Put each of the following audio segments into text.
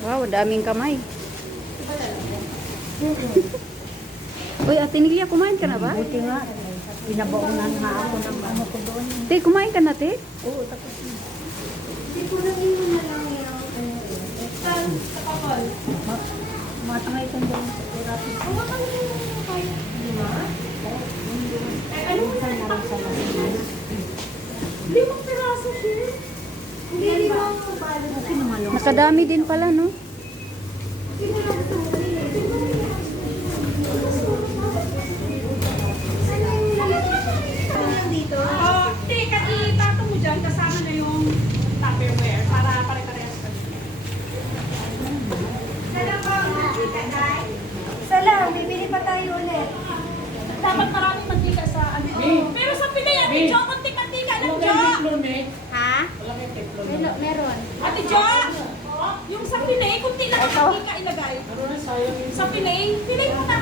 Wow, daming kamay. Uy, Ate Nelia, kumain ka na ba? Buti nga. Pinabaunan nga ako ng ano ko doon. Te, kumain ka na, te? Oo, tapos na. Matangay ka doon sa therapy. Minsan na rin sa lasiman. 5 piraso siya. Hindi limang balo. Kasi naman yung Nakadami din pala, no? Dito. Oh, teka, itato mo dyan kasama na yung Tupperware para pare-parehas kami. Salam, bibili pa tayo ulit. Dapat maraming mantika sa ano. Pero sa Pinay, Ate Jo, konti-kantika lang, Jo. Ha? Meron. Ate Jo, yung sa Pinay, kunti lang ang mantika ilagay. Sa Pinay, Pinay mo na.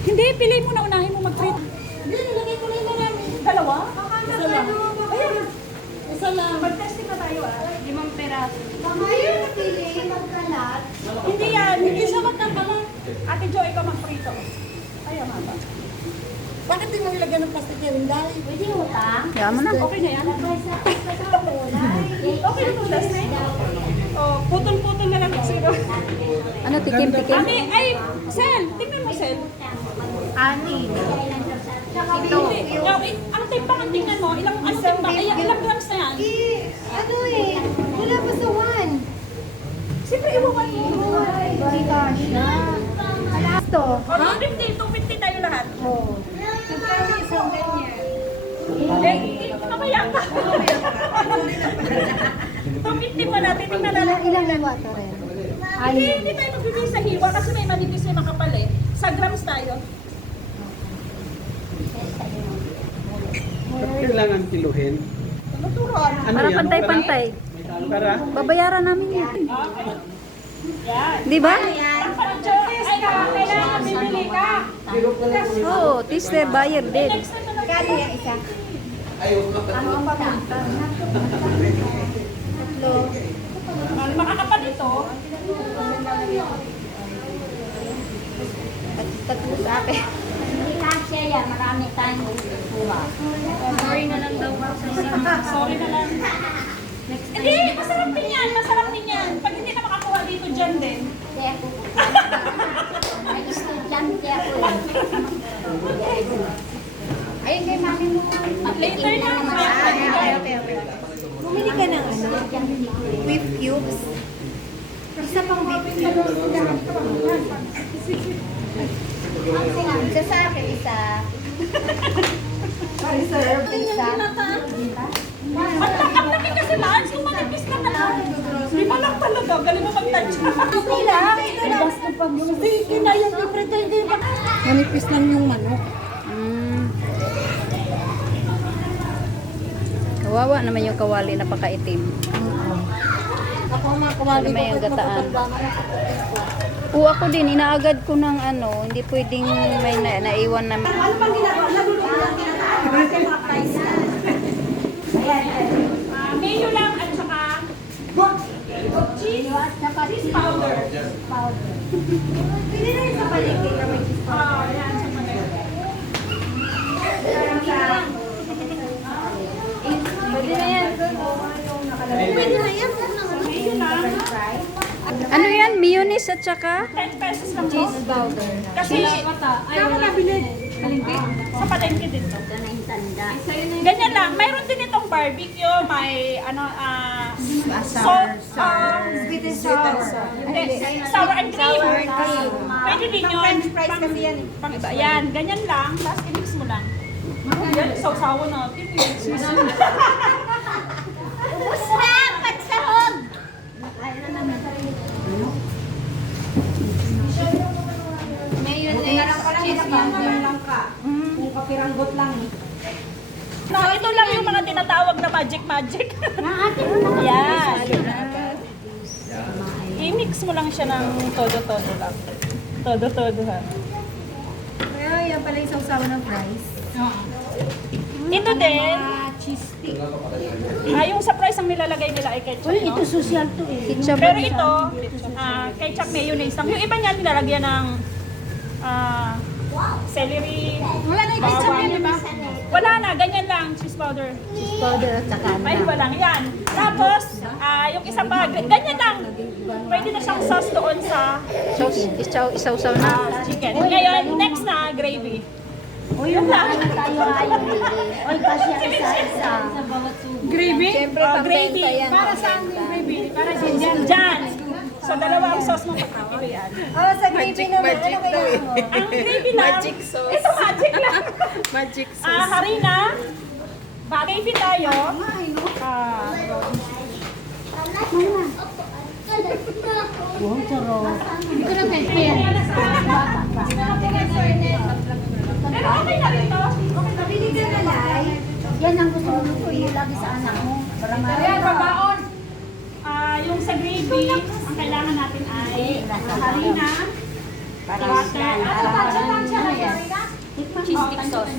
Hindi, pilay mo na, unahin mo mag-print. Hindi, nilagay ko na yung marami. Dalawa? Isa lang. Ayan. Isa lang. Mag-testing na tayo ah. 5 peraso. Baka yun napili, magkalat. Hindi yan, hindi siya magkakalat. Ate Jo, ikaw mag-prito. Ayaw nga ba? Bakit di mo ilagyan ng plastic yung dahil? Pwede utang. Kaya mo na. Okay na yan? Sabay sa kulay. Okay na po, testing. Oh, putol-putol na lang siguro. Ano, tikim-tikim? Ay, Sel, tingnan mo, Sel. Ani. Hindi. Ang timbang ang tingnan mo, ilang timbang? Ay, ilang grams na yan? Ano eh, wala pa sa 1. Siyempre, iwawan mo. Hindi kasha. Alas to. O, 250 tayo lahat. Oo. Nagkano isang ganyan? Eh, mamaya ka. 250 mo natin, tingnan na lang. Ilang yung water rin? Hindi tayo magbibigay sa hiwa kasi may manipis na makapal eh. Sa grams tayo. Kailangan kiluhin. Tuturuan. Ano Para yan? pantay-pantay. Para? Babayaran namin yan. Yan. Di ba? Para Jo, ay, kailangan bibili ka. Oo, tester, buyer din. Next time na Kali yung isa. Ano ang papunta? Tatlo. makakapal ito. Tatlo sa akin. Hindi kasya yan. Marami tayong kuha. Sorry na lang daw. Sorry na lang. Hindi, masarap din yan. Masarap din yan. Pag hindi na makakuha dito, dyan din. Kaya ako may estudyante ako eh. Ayun kay mami mo. Later na. Okay. Bumili ka ng ano? Whip cubes. Isa pang whip cubes. Isa sa akin, isa. Reserve, isa. Ang laki kasi Lance, kung manipis ka na lang. Di ba lang talaga? Galing mo mag-touch. Okay lang. Ito lang. Sige na yung piprito. Hindi ba? Manipis lang yung manok. Mm. Kawawa naman yung kawali, napakaitim. Ako mga kumali Ano may ko, yung gataan? matutulba man ako. Oo, ako din, inaagad ko ng ano, hindi pwedeng may naiwan na. Ano pang ginagawa? Nalulunod lang ginagawa. Kasi mga price na. Mayo lang at saka cheese. Cheese powder. Pwede na yung sa paligid na may cheese. Oh, yan. Sa palengke. Pwede na yan. Pwede na yan. Mayo lang. Ano yan? Mayonnaise at saka? 10 pesos lang po. Cheese powder. Kasi, kaya nabili. Sa palengke din to. Ito na yung tanda. Ganyan lang. Mayroon din itong barbecue, may ano, salt, Sweet and sour. sour and cream. Sour and cream. Pwede din yun. French fries kasi yan. Pang iba. Yan, ganyan lang. Tapos i-mix mo lang. Yan, sausawa natin. Ubus na! Pagsahog! Mayonnaise, cheese powder. Kung kapiranggot lang eh. No, ito lang yung mga tinatawag na magic. Naatin mo na. Yan. I-mix mo lang siya ng todo-todo lang. Todo-todo ha. Kaya yan pala yung sausawa ng fries. Ito din, Yung sa price ang nilalagay nila ay ketchup, no? Ito social to eh. Ketchup. Pero ito, ketchup mayonnaise lang. Yung iba niyan nilalagyan ng celery. Wala na yung ketchup yan, di ba? Wala na, ganyan lang, cheese powder. Cheese powder at saka Ay, walang yan. Tapos, yung isa pa, ganyan lang. Pwede na siyang sauce doon sa Isaw-saw na. chicken. Ngayon, next na, gravy. Uy, yung lang tayo ayaw nili. Uy, kasi isa-isa. Gravy? Siyempre, Gravy. pambenta yan. Para saan yung gravy? Para sa dyan. Diyan. So, dalawa ang sauce mo pagkakilian. Oh, sa gravy naman. Ano kaya mo? Ang gravy lang. Magic sauce. Ito, magic lang. Magic Harina. Gravy tayo. Wow, sarap. Hindi ko na pwede. Pero okay na rin to. Pabili ka na, Lai. Yan ang gusto mo lutuin lagi sa anak mo. Para Ayan, marami. babaon. Yung sa gravy, ang kailangan natin ay harina, water, Cheese stick sauce.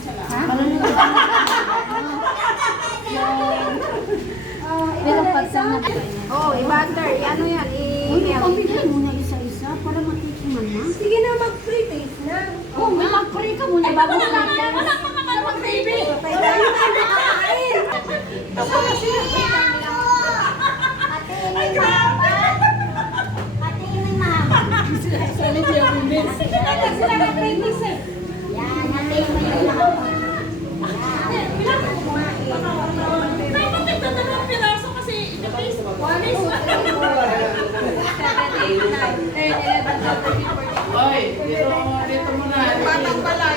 Pero pag sa natin. Oh, i-butter. Ano yan? Uy, pamilya mo na isa-isa para matikiman na. Sige na, mag-pre-taste na. Oh, may mag-pray ka muna. wala mga kalawang gravy. Kaya tayo tayo makakain. Ay, grabe. Sige na lang sila ng gravy eh. May maganda dalawang piraso kasi in-taste.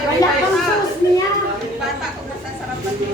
Wala kang sauce niya. Kasi